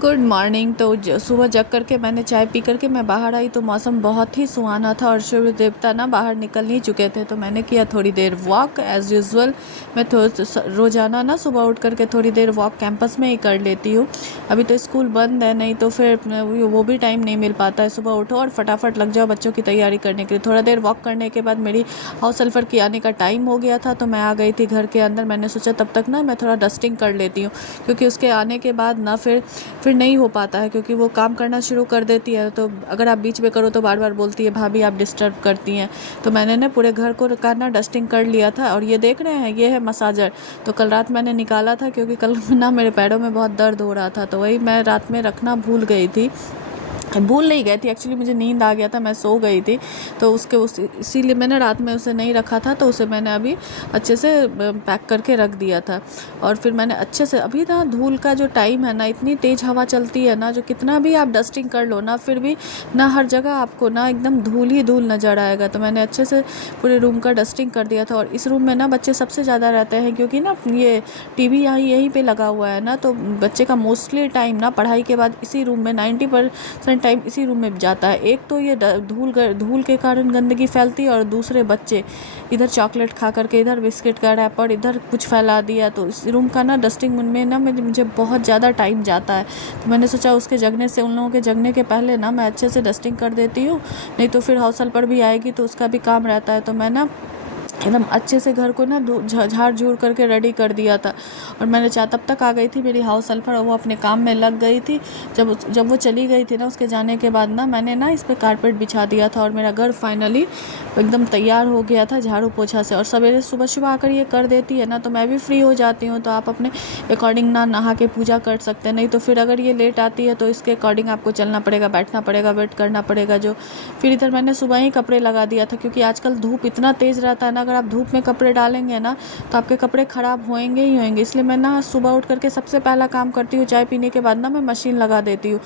Good morning. तो सुबह जग करके मैंने चाय पी करके मैं बाहर आई तो मौसम बहुत ही सुहाना था और सूर्य देवता ना बाहर निकल नहीं चुके थे। तो मैंने किया थोड़ी देर वॉक एज़ यूजुअल। मैं रोज़ाना ना सुबह उठ करके थोड़ी देर वॉक कैंपस में ही कर लेती हूँ। अभी तो स्कूल बंद है, नहीं तो फिर वो भी टाइम नहीं मिल पाता है। सुबह उठो और फटाफट लग जाओ बच्चों की तैयारी करने के लिए। थोड़ा देर वॉक करने के बाद मेरी हाउस हेल्पर की आने का टाइम हो गया था, तो मैं आ गई थी घर के अंदर। मैंने सोचा तब तक ना मैं थोड़ा डस्टिंग कर लेती हूँ, क्योंकि उसके आने के बाद ना फिर नहीं हो पाता है, क्योंकि वो काम करना शुरू कर देती है। तो अगर आप बीच में करो तो बार बार बोलती है भाभी आप डिस्टर्ब करती हैं। तो मैंने ना पूरे घर को का ना डस्टिंग कर लिया था। और ये देख रहे हैं, ये है मसाजर। तो कल रात मैंने निकाला था, क्योंकि कल ना मेरे पैरों में बहुत दर्द हो रहा था, तो वही मैं रात में रखना भूल नहीं गई थी एक्चुअली। मुझे नींद आ गया था, मैं सो गई थी। तो इसीलिए मैंने रात में उसे नहीं रखा था। तो उसे मैंने अभी अच्छे से पैक करके रख दिया था। और फिर मैंने अच्छे से, अभी ना धूल का जो टाइम है ना, इतनी तेज़ हवा चलती है ना, जो कितना भी आप डस्टिंग कर लो ना, फिर भी ना हर जगह आपको ना एकदम धूल ही धूल नज़र आएगा। तो मैंने अच्छे से पूरे रूम का डस्टिंग कर दिया था। और इस रूम में ना बच्चे सबसे ज़्यादा रहते हैं, क्योंकि ना ये टीवी यहीं पे लगा हुआ है ना, तो बच्चे का मोस्टली टाइम ना पढ़ाई के बाद इसी रूम में 90% टाइम इसी रूम में जाता है। एक तो ये धूल के कारण गंदगी फैलती है, और दूसरे बच्चे इधर चॉकलेट खा करके, इधर बिस्किट का रैपर, इधर कुछ फैला दिया। तो इस रूम का ना डस्टिंग में ना मुझे बहुत ज़्यादा टाइम जाता है। तो मैंने सोचा उसके जगने से, उन लोगों के जगने के पहले ना मैं अच्छे से डस्टिंग कर देती हूँ, नहीं तो फिर हाउस हेल्पर भी आएगी तो उसका भी काम रहता है। तो मैं ना एकदम अच्छे से घर को ना झाड़ झूड़ करके रेडी कर दिया था। और मैंने तब तक आ गई थी मेरी हाउस हेल्पर, और वो अपने काम में लग गई थी। जब वो चली गई थी ना, उसके जाने के बाद ना मैंने ना इस पर कारपेट बिछा दिया था, और मेरा घर फाइनली एकदम तैयार हो गया था झाड़ू पोछा से। और सवेरे सुबह सुबह आकर ये कर देती है ना, तो मैं भी फ्री हो जाती हूँ। तो आप अपने अकॉर्डिंग ना नहा के पूजा कर सकते हैं, नहीं तो फिर अगर ये लेट आती है तो इसके अकॉर्डिंग आपको चलना पड़ेगा, बैठना पड़ेगा, वेट करना पड़ेगा। जो फिर इधर मैंने सुबह ही कपड़े लगा दिया था, क्योंकि आजकल धूप इतना तेज़ रहता है ना, अगर आप धूप में कपड़े डालेंगे ना तो आपके कपड़े ख़राब होएंगे ही होएंगे। इसलिए मैं ना सुबह उठ करके सबसे पहला काम करती हूँ, चाय पीने के बाद ना मैं मशीन लगा देती हूँ,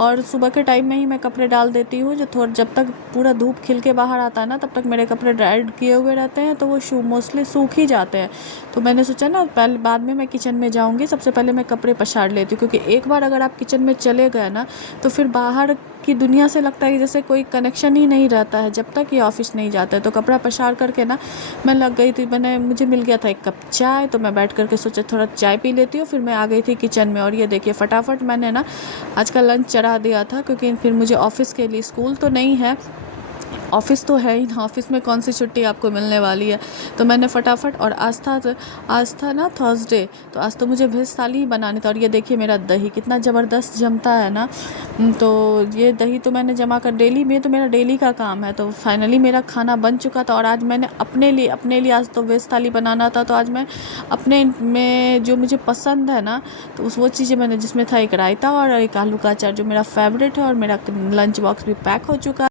और सुबह के टाइम में ही मैं कपड़े डाल देती हूँ। जब तक पूरा धूप खिल के बाहर आता है ना, तब तक मेरे कपड़े ड्राइड किए हुए रहते हैं, तो वो मोस्टली सूख ही जाते हैं। तो मैंने सोचा ना पहले बाद में मैं किचन में जाऊँगी, सबसे पहले मैं कपड़े पसार लेती हूँ, क्योंकि एक बार अगर आप किचन में चले गए ना, तो फिर बाहर की दुनिया से लगता है कि जैसे कोई कनेक्शन ही नहीं रहता है जब तक ये ऑफिस नहीं जाता है। तो कपड़ा पसार करके ना मैं लग गई थी। मुझे मिल गया था एक कप चाय, तो मैं बैठ करके सोचा थोड़ा चाय पी लेती हूँ। फिर मैं आ गई थी किचन में, और ये देखिए फटाफट मैंने ना आज का लंच चढ़ा दिया था, क्योंकि फिर मुझे ऑफिस के लिए, स्कूल तो नहीं है, ऑफ़िस तो है ही ना, ऑफ़िस में कौन सी छुट्टी आपको मिलने वाली है। तो मैंने फटाफट, और आज था ना थर्सडे, तो आज तो मुझे वेज थाली ही बनानी था। और ये देखिए मेरा दही कितना ज़बरदस्त जमता है ना। तो ये दही तो मैंने जमा कर, डेली में तो मेरा डेली का काम है। तो फाइनली मेरा खाना बन चुका था। और आज मैंने अपने लिए आज तो वेज थाली बनाना था, तो आज मैं अपने में जो मुझे पसंद है ना, तो वो चीज़ें मैंने, जिसमें था एक रायता और एक आलू का अचार, जो मेरा फेवरेट है। और मेरा लंच बॉक्स भी पैक हो चुका है।